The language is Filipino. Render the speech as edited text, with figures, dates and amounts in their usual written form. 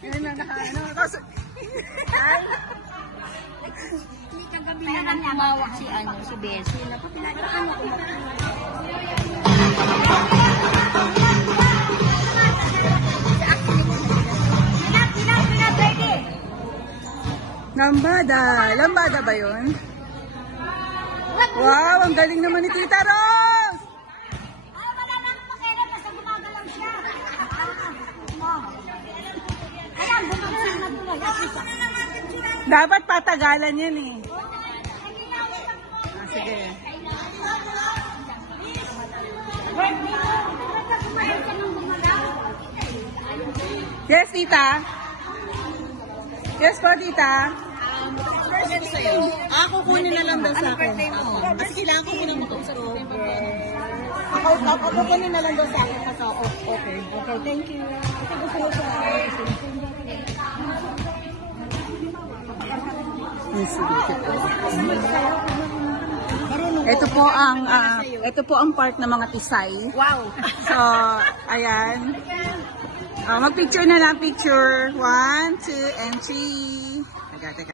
Ngayon lang naka-ano. Tapos, ay! Kaya nang tumawag si Bessie. Napapilagyan ako. Lambada. Lambada ba yun? Wow, ang galing naman ni Tita Rose! Ay, wala na akong pakialam. Basta gumagalaw siya. Ayan, bumagalaw na tuloy. Dapat patagalan yan eh. Sige. Yes, Tita. Yes po, Tita. Kukunin na lang daw sa akin. Kasi kailangan ko muna mag-usap. Ako kukunin na lang daw sa akin. Kasi okay. Okay, thank you. Kasi gusto ko sa ito po ang part ng mga tisay. wow. So, ayan. Mag-picture na lang, picture. 1, 2, and 3.